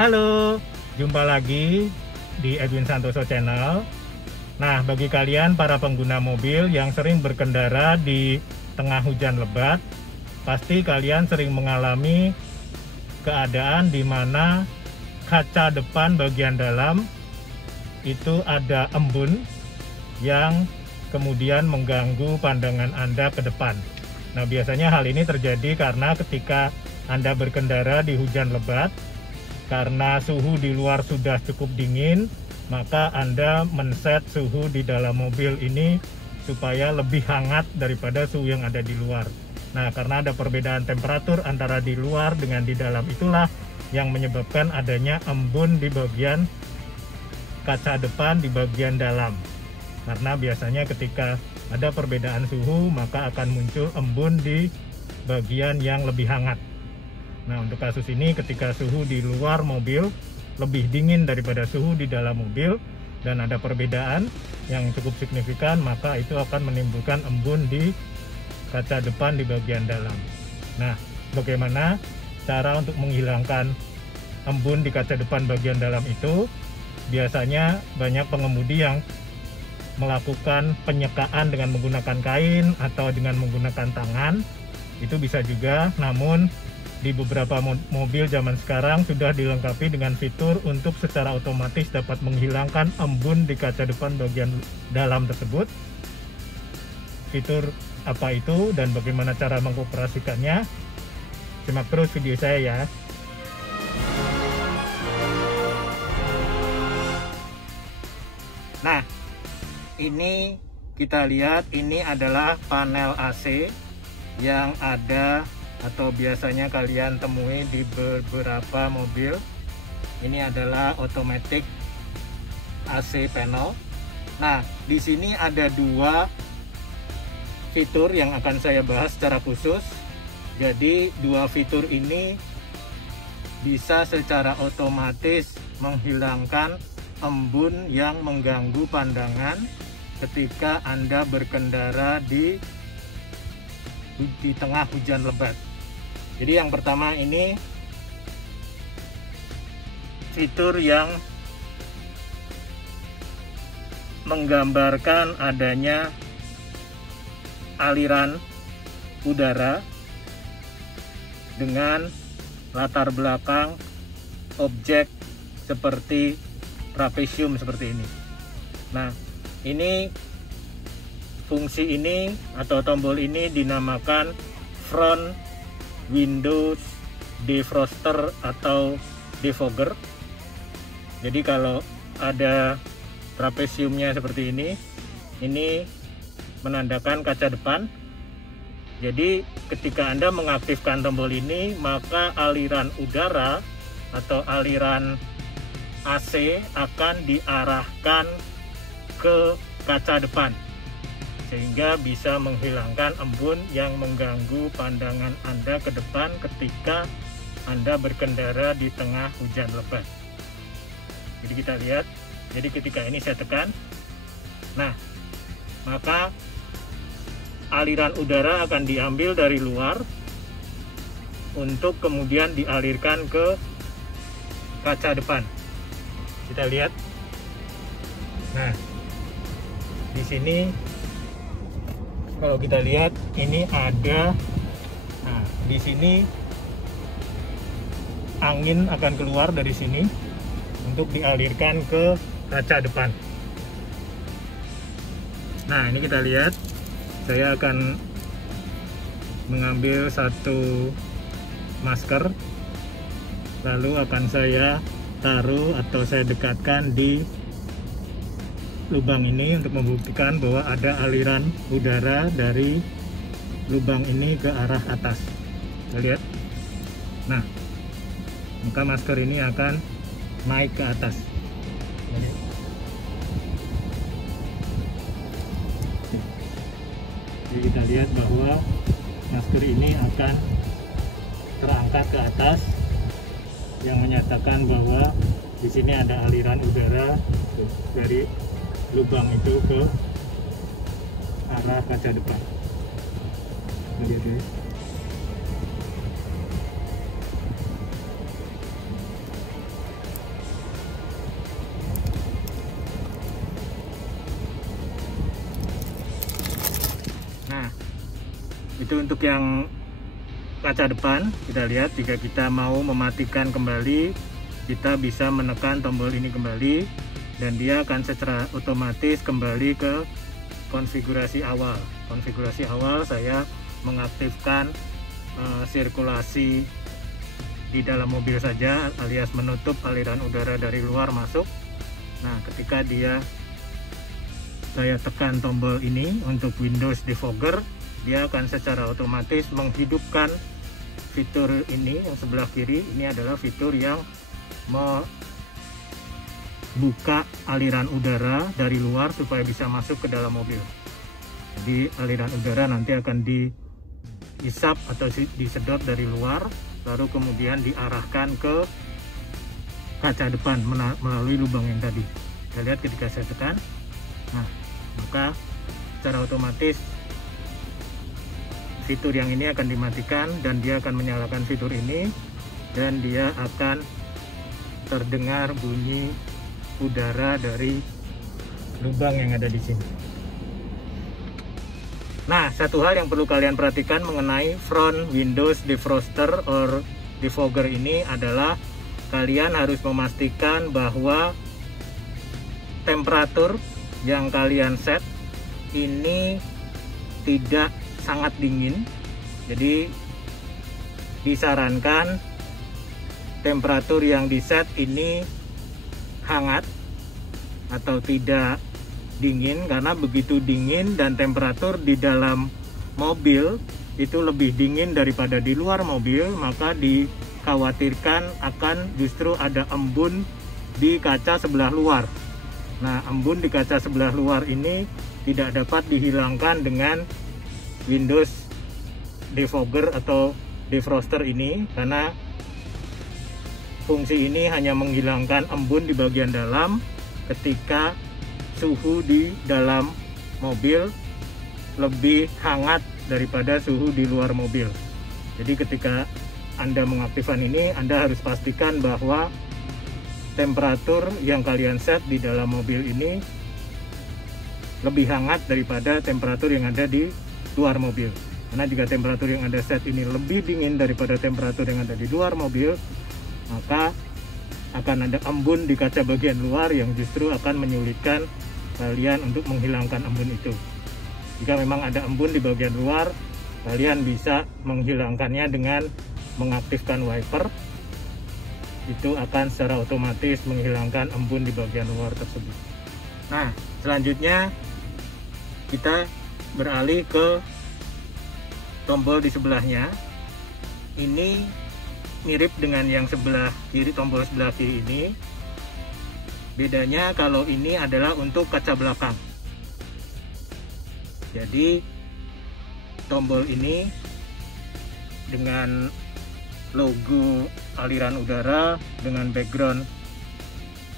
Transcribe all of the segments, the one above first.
Halo, jumpa lagi di Edwin Santoso Channel. Nah, bagi kalian para pengguna mobil yang sering berkendara di tengah hujan lebat, pasti kalian sering mengalami keadaan di mana kaca depan bagian dalam itu ada embun yang kemudian mengganggu pandangan Anda ke depan. Nah, biasanya hal ini terjadi karena ketika Anda berkendara di hujan lebat, karena suhu di luar sudah cukup dingin, maka Anda men-set suhu di dalam mobil ini supaya lebih hangat daripada suhu yang ada di luar. Nah, karena ada perbedaan temperatur antara di luar dengan di dalam, itulah yang menyebabkan adanya embun di bagian kaca depan di bagian dalam. Karena biasanya ketika ada perbedaan suhu, maka akan muncul embun di bagian yang lebih hangat. Nah, untuk kasus ini ketika suhu di luar mobil lebih dingin daripada suhu di dalam mobil dan ada perbedaan yang cukup signifikan, maka itu akan menimbulkan embun di kaca depan di bagian dalam. Nah, bagaimana cara untuk menghilangkan embun di kaca depan bagian dalam itu? Biasanya banyak pengemudi yang melakukan penyekaan dengan menggunakan kain atau dengan menggunakan tangan. Itu bisa juga, namun di beberapa mobil zaman sekarang sudah dilengkapi dengan fitur untuk secara otomatis dapat menghilangkan embun di kaca depan bagian dalam tersebut. Fitur apa itu dan bagaimana cara mengoperasikannya? Simak terus video saya ya. Nah, ini kita lihat, ini adalah panel AC yang ada atau biasanya kalian temui di beberapa mobil. Ini adalah automatic AC panel. Nah, di sini ada dua fitur yang akan saya bahas secara khusus. Jadi dua fitur ini bisa secara otomatis menghilangkan embun yang mengganggu pandangan ketika Anda berkendara di tengah hujan lebat. Jadi yang pertama ini fitur yang menggambarkan adanya aliran udara dengan latar belakang objek seperti trapesium seperti ini. Nah, ini fungsi ini atau tombol ini dinamakan front windows defroster atau defogger. Jadi kalau ada trapesiumnya seperti ini menandakan kaca depan. Jadi ketika Anda mengaktifkan tombol ini, maka aliran udara atau aliran AC akan diarahkan ke kaca depan sehingga bisa menghilangkan embun yang mengganggu pandangan Anda ke depan ketika Anda berkendara di tengah hujan lebat. Jadi kita lihat, jadi ketika ini saya tekan, nah maka aliran udara akan diambil dari luar untuk kemudian dialirkan ke kaca depan. Kita lihat. Nah, di sini kalau kita lihat ini ada, nah di sini angin akan keluar dari sini untuk dialirkan ke kaca depan. Nah, ini kita lihat. Saya akan mengambil satu masker, lalu akan saya taruh atau saya dekatkan di lubang ini untuk membuktikan bahwa ada aliran udara dari lubang ini ke arah atas. Kita lihat. Nah, maka masker ini akan naik ke atas. Jadi kita lihat bahwa masker ini akan terangkat ke atas, yang menyatakan bahwa di sini ada aliran udara dari lubang itu ke arah kaca depan. Lihat ya. Itu untuk yang kaca depan. Kita lihat jika kita mau mematikan kembali, kita bisa menekan tombol ini kembali dan dia akan secara otomatis kembali ke konfigurasi awal. Konfigurasi awal saya mengaktifkan sirkulasi di dalam mobil saja, alias menutup aliran udara dari luar masuk. Nah, ketika saya tekan tombol ini untuk Windows Defogger, dia akan secara otomatis menghidupkan fitur ini yang sebelah kiri. Ini adalah fitur yang membuka aliran udara dari luar supaya bisa masuk ke dalam mobil. Jadi aliran udara nanti akan dihisap atau disedot dari luar, lalu kemudian diarahkan ke kaca depan melalui lubang yang tadi. Kita lihat ketika saya tekan, nah maka secara otomatis fitur yang ini akan dimatikan dan dia akan menyalakan fitur ini, dan dia akan terdengar bunyi udara dari lubang yang ada di sini. Nah, satu hal yang perlu kalian perhatikan mengenai front Windows Defroster or Defogger ini adalah kalian harus memastikan bahwa temperatur yang kalian set ini tidak sangat dingin. Jadi disarankan temperatur yang diset ini hangat atau tidak dingin, karena begitu dingin dan temperatur di dalam mobil itu lebih dingin daripada di luar mobil, maka dikhawatirkan akan justru ada embun di kaca sebelah luar. Nah, embun di kaca sebelah luar ini tidak dapat dihilangkan dengan Windows Defogger atau Defroster ini, karena fungsi ini hanya menghilangkan embun di bagian dalam ketika suhu di dalam mobil lebih hangat daripada suhu di luar mobil. Jadi ketika Anda mengaktifkan ini, Anda harus pastikan bahwa temperatur yang kalian set di dalam mobil ini lebih hangat daripada temperatur yang ada di luar mobil. Karena jika temperatur yang Anda set ini lebih dingin daripada temperatur yang ada di luar mobil, maka akan ada embun di kaca bagian luar yang justru akan menyulitkan kalian untuk menghilangkan embun itu. Jika memang ada embun di bagian luar, kalian bisa menghilangkannya dengan mengaktifkan wiper. Itu akan secara otomatis menghilangkan embun di bagian luar tersebut. Nah, selanjutnya kita beralih ke tombol di sebelahnya. Ini mirip dengan yang sebelah kiri, tombol sebelah kiri ini. Bedanya kalau ini adalah untuk kaca belakang. Jadi tombol ini dengan logo aliran udara dengan background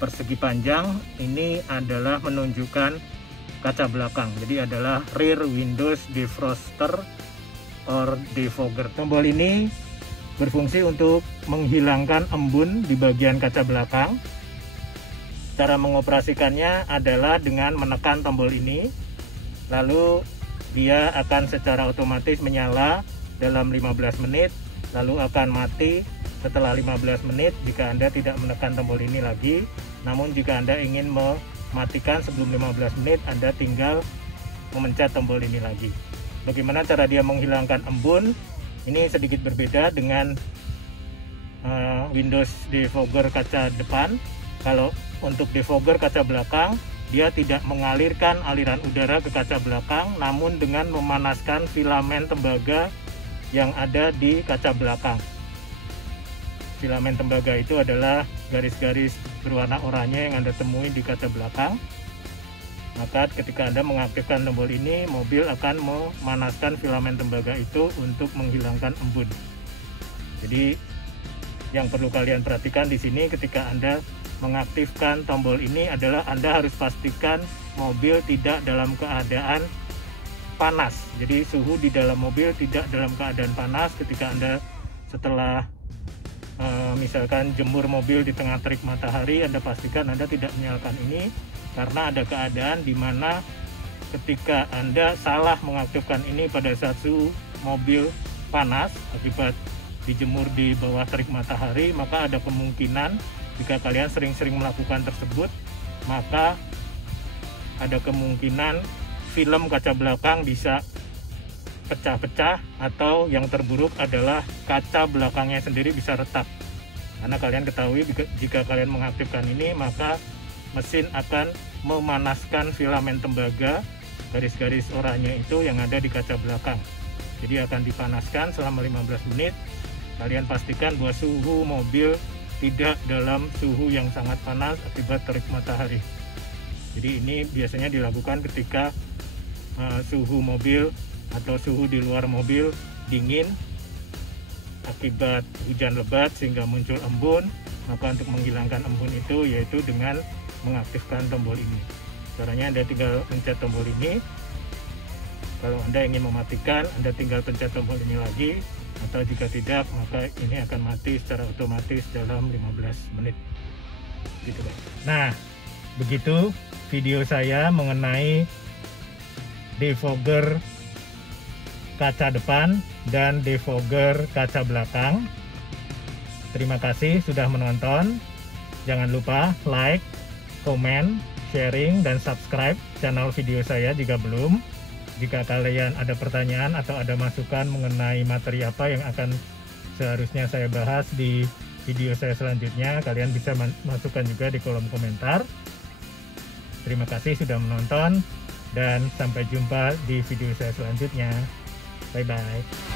persegi panjang, ini adalah menunjukkan kaca belakang. Jadi adalah rear Windows Defroster or Defogger. Tombol ini berfungsi untuk menghilangkan embun di bagian kaca belakang. Cara mengoperasikannya adalah dengan menekan tombol ini, lalu dia akan secara otomatis menyala dalam 15 menit, lalu akan mati setelah 15 menit jika Anda tidak menekan tombol ini lagi. Namun jika Anda ingin mematikan sebelum 15 menit, Anda tinggal memencet tombol ini lagi. Bagaimana cara dia menghilangkan embun? Ini sedikit berbeda dengan Windows Defogger kaca depan. Kalau untuk Defogger kaca belakang, dia tidak mengalirkan aliran udara ke kaca belakang, namun dengan memanaskan filamen tembaga yang ada di kaca belakang. Filamen tembaga itu adalah garis-garis berwarna oranye yang Anda temui di kaca belakang. Maka ketika Anda mengaktifkan tombol ini, mobil akan memanaskan filamen tembaga itu untuk menghilangkan embun. Jadi yang perlu kalian perhatikan di sini ketika Anda mengaktifkan tombol ini adalah Anda harus pastikan mobil tidak dalam keadaan panas. Jadi suhu di dalam mobil tidak dalam keadaan panas ketika Anda setelah misalkan jemur mobil di tengah terik matahari, Anda pastikan Anda tidak menyalakan ini, karena ada keadaan di mana ketika Anda salah mengaktifkan ini pada saat suhu mobil panas akibat dijemur di bawah terik matahari, maka ada kemungkinan jika kalian sering-sering melakukan tersebut, maka ada kemungkinan film kaca belakang bisa pecah-pecah, atau yang terburuk adalah kaca belakangnya sendiri bisa retak. Karena kalian ketahui jika kalian mengaktifkan ini, maka mesin akan memanaskan filamen tembaga garis-garis oranye itu yang ada di kaca belakang. Jadi akan dipanaskan selama 15 menit. Kalian pastikan bahwa suhu mobil tidak dalam suhu yang sangat panas akibat terik matahari. Jadi ini biasanya dilakukan ketika suhu mobil atau suhu di luar mobil dingin akibat hujan lebat sehingga muncul embun. Maka untuk menghilangkan embun itu yaitu dengan mengaktifkan tombol ini. Caranya Anda tinggal pencet tombol ini. Kalau Anda ingin mematikan, Anda tinggal pencet tombol ini lagi, atau jika tidak, maka ini akan mati secara otomatis dalam 15 menit. Gitu, Pak. Nah, begitu video saya mengenai defogger kaca depan dan defogger kaca belakang. Terima kasih sudah menonton. Jangan lupa like, komen, sharing, dan subscribe channel video saya jika belum. Jika kalian ada pertanyaan atau ada masukan mengenai materi apa yang akan seharusnya saya bahas di video saya selanjutnya, kalian bisa masukkan juga di kolom komentar. Terima kasih sudah menonton, dan sampai jumpa di video saya selanjutnya. Bye-bye.